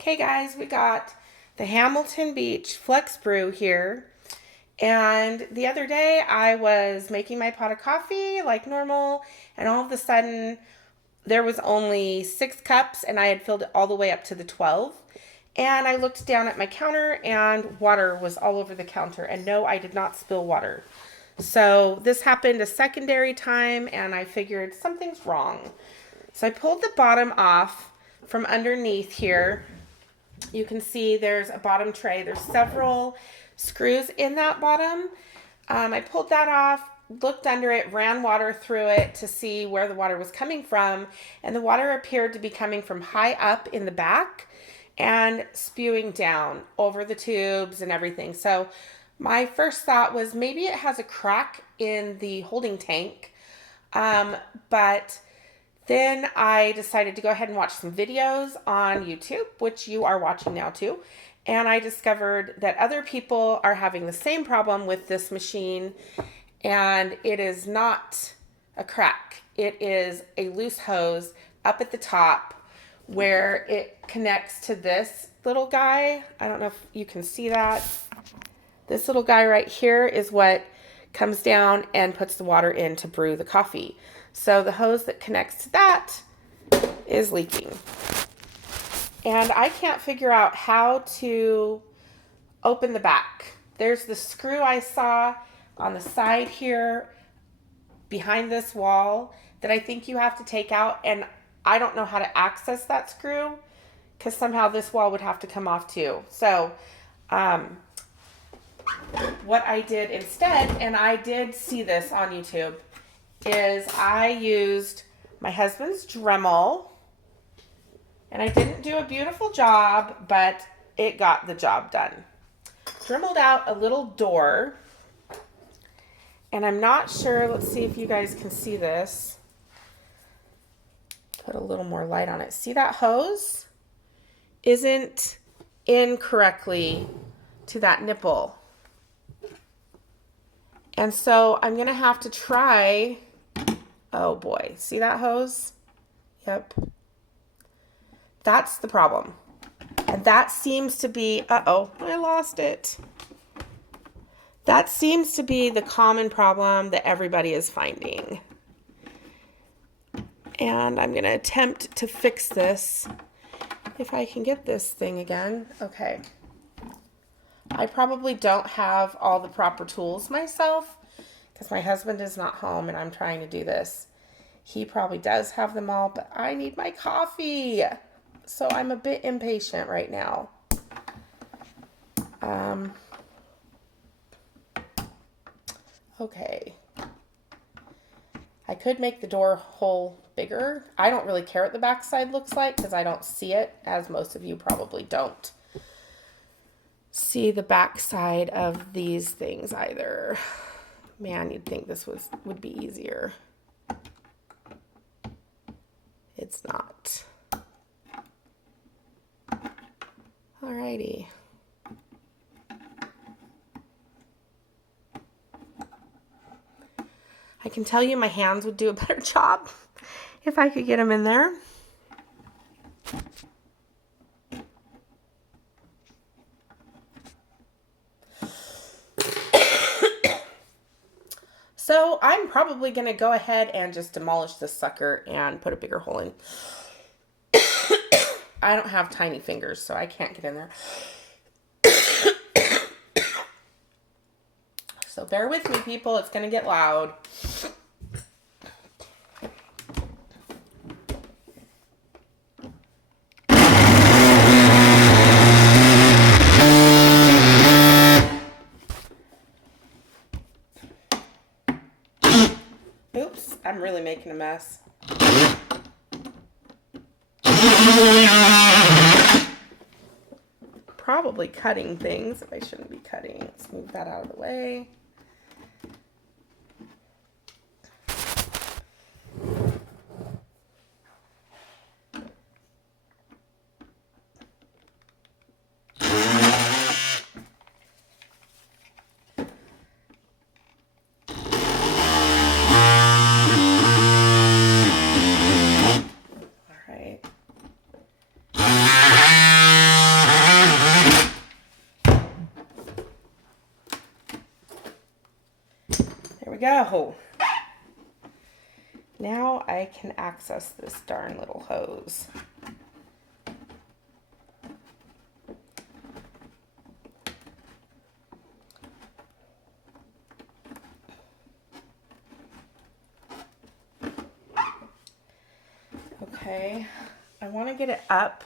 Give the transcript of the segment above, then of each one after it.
Okay, guys, we got the Hamilton Beach FlexBrew here. And the other day I was making my pot of coffee like normal, and all of a sudden there was only 6 cups, and I had filled it all the way up to the 12. And I looked down at my counter, and water was all over the counter. And no, I did not spill water. So this happened a secondary time, and I figured something's wrong. So I pulled the bottom off from underneath here. You can see there's a bottom tray. There's several screws in that bottom. I pulled that off, looked under it, ran water through it to see where the water was coming from, and the water appeared to be coming from high up in the back and spewing down over the tubes and everything. So my first thought was maybe it has a crack in the holding tank, but then I decided to go ahead and watch some videos on YouTube, which you are watching now too. And I discovered that other people are having the same problem with this machine, and it is not a crack. It is a loose hose up at the top where it connects to this little guy. I don't know if you can see that. This little guy right here is what comes down and puts the water in to brew the coffee. So the hose that connects to that is leaking. And I can't figure out how to open the back. There's the screw I saw on the side here behind this wall that I think you have to take out, and I don't know how to access that screw because somehow this wall would have to come off too. So what I did instead, and I did see this on YouTube, is I used my husband's Dremel, and I didn't do a beautiful job, but it got the job done. Dremeled out a little door, and I'm not sure, let's see if you guys can see this. Put a little more light on it. See that hose isn't in correctly to that nipple. And so I'm gonna have to try, oh boy, see that hose? Yep. That's the problem. And that seems to be, uh-oh, I lost it. That seems to be the common problem that everybody is finding. And I'm gonna attempt to fix this if I can get this thing again. Okay. I probably don't have all the proper tools myself because my husband is not home and I'm trying to do this. He probably does have them all, but I need my coffee. So I'm a bit impatient right now. Okay. I could make the door hole bigger. I don't really care what the backside looks like because I don't see it, as most of you probably don't see the backside of these things either. Man, you'd think this would be easier. It's not. Alrighty. I can tell you my hands would do a better job if I could get them in there. So I'm probably going to go ahead and just demolish this sucker and put a bigger hole in. I don't have tiny fingers, so I can't get in there. So bear with me, people. It's going to get loud. Oops, I'm really making a mess. Probably cutting things that I shouldn't be cutting. Let's move that out of the way. All right. go. Now I can access this darn little hose. Okay, I want to get it up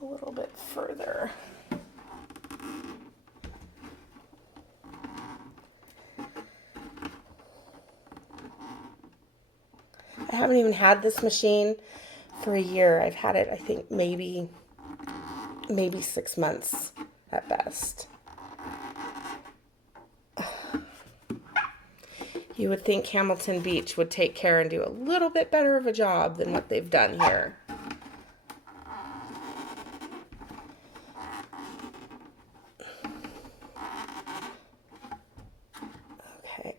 a little bit further. I haven't even had this machine for a year. I've had it, I think, maybe 6 months at best. You would think Hamilton Beach would take care and do a little bit better of a job than what they've done here. Okay.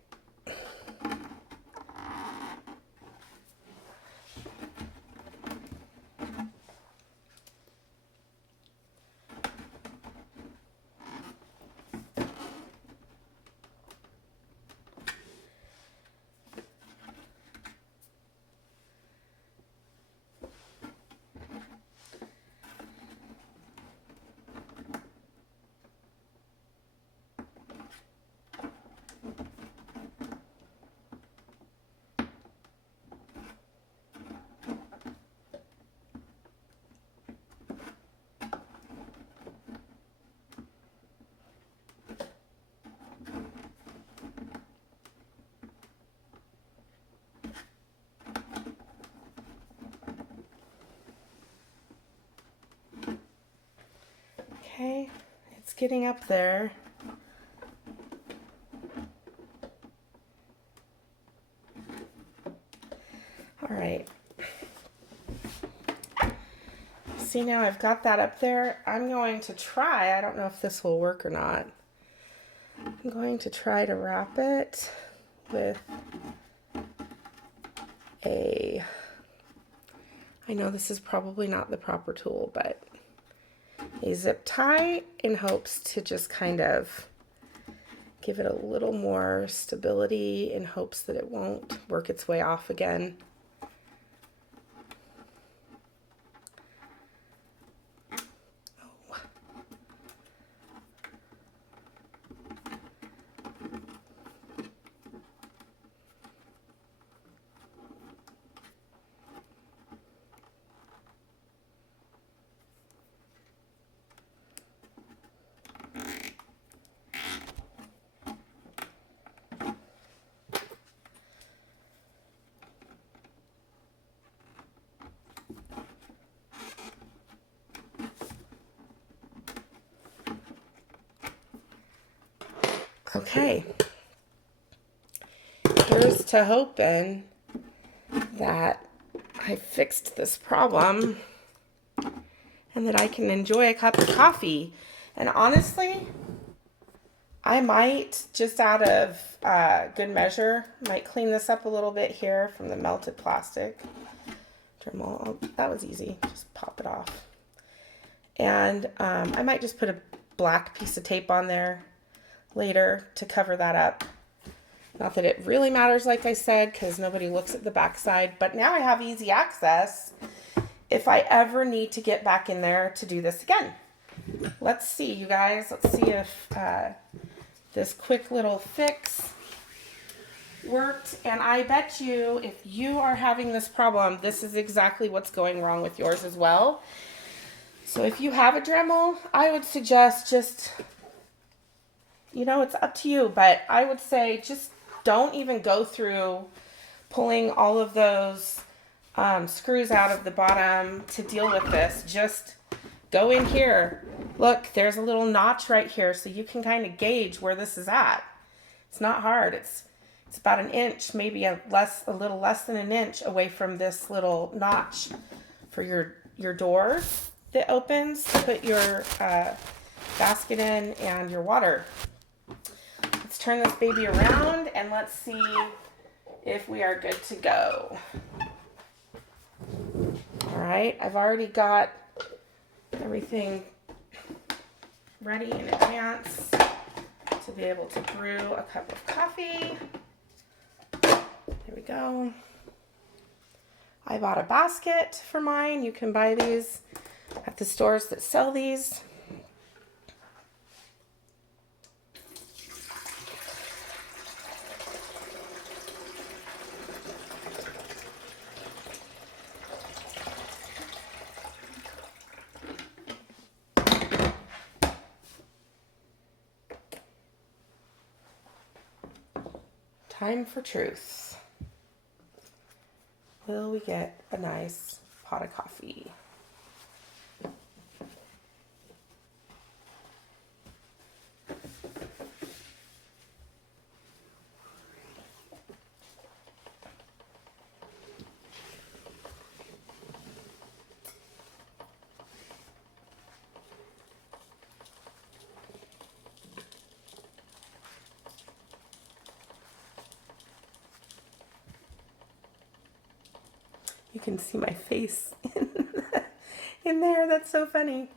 Okay, it's getting up there. All right. See, now I've got that up there. I'm going to try, I don't know if this will work or not. I'm going to try to wrap it with I know this is probably not the proper tool, but a zip tie in hopes to just kind of give it a little more stability in hopes that it won't work its way off again. Okay, here's to hoping that I fixed this problem and that I can enjoy a cup of coffee. And honestly, I might, just out of good measure, might clean this up a little bit here from the melted plastic. Dremel, oh, that was easy, just pop it off. And I might just put a black piece of tape on there later to cover that up. Not that it really matters, like I said, because nobody looks at the back side, but now I have easy access if I ever need to get back in there to do this again. Let's see, you guys. Let's see if this quick little fix worked. And I bet you, if you are having this problem, this is exactly what's going wrong with yours as well. So if you have a Dremel, I would suggest just, you know, it's up to you, but I would say just don't even go through pulling all of those screws out of the bottom to deal with this. Just go in here. Look, there's a little notch right here, so you can kind of gauge where this is at. It's not hard. It's about an inch, maybe a little less than an inch away from this little notch for your door that opens to put your basket in and your water. Let's turn this baby around and let's see if we are good to go. All right, I've already got everything ready in advance to be able to brew a cup of coffee. we go. I bought a basket for mine. You can buy these at the stores that sell these. Time for truth. Will we get a nice pot of coffee? You can see my face in there. That's so funny.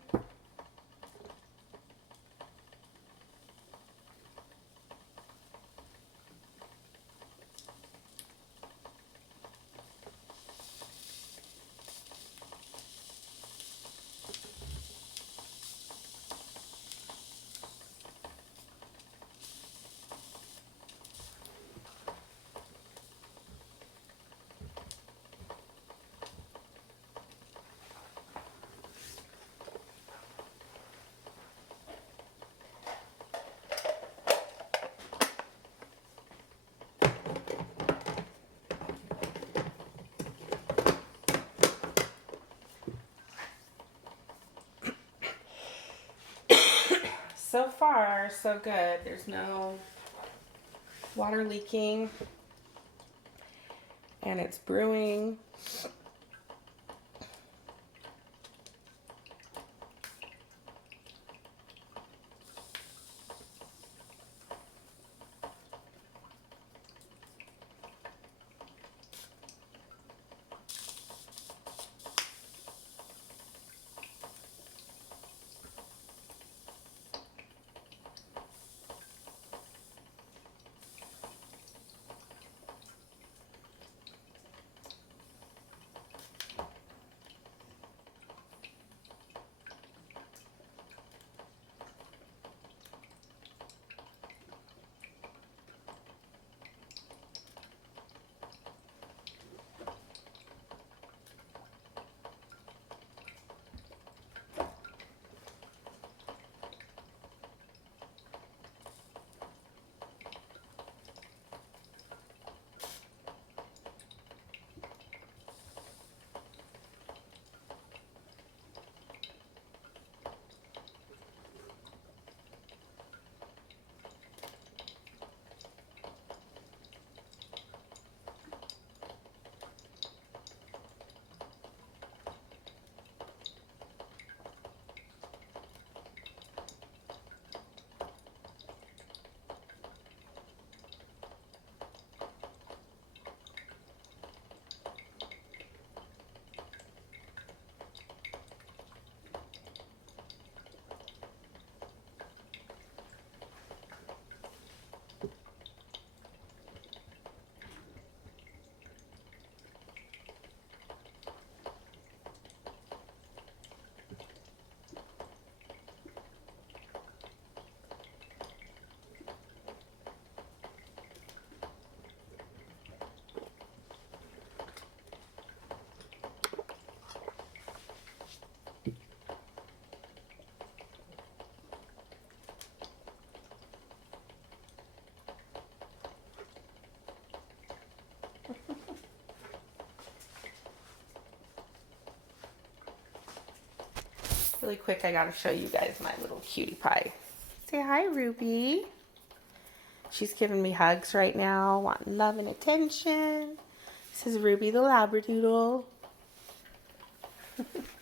So far, so good. There's no water leaking, and it's brewing. Really quick, I gotta show you guys my little cutie pie. Say hi, Ruby. She's giving me hugs right now, wanting love and attention. This is Ruby the Labradoodle.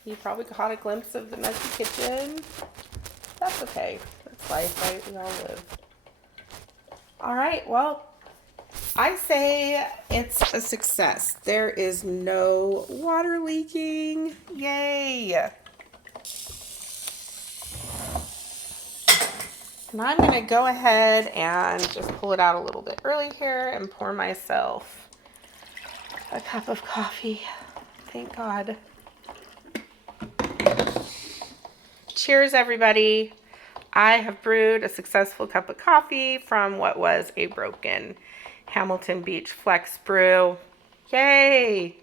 You probably caught a glimpse of the messy kitchen. That's okay. That's life, right? We all live. All right, well, I say it's a success. There is no water leaking. Yay! And I'm going to go ahead and just pull it out a little bit early here and pour myself a cup of coffee. Thank God. Cheers, everybody. I have brewed a successful cup of coffee from what was a broken Hamilton Beach FlexBrew. Yay!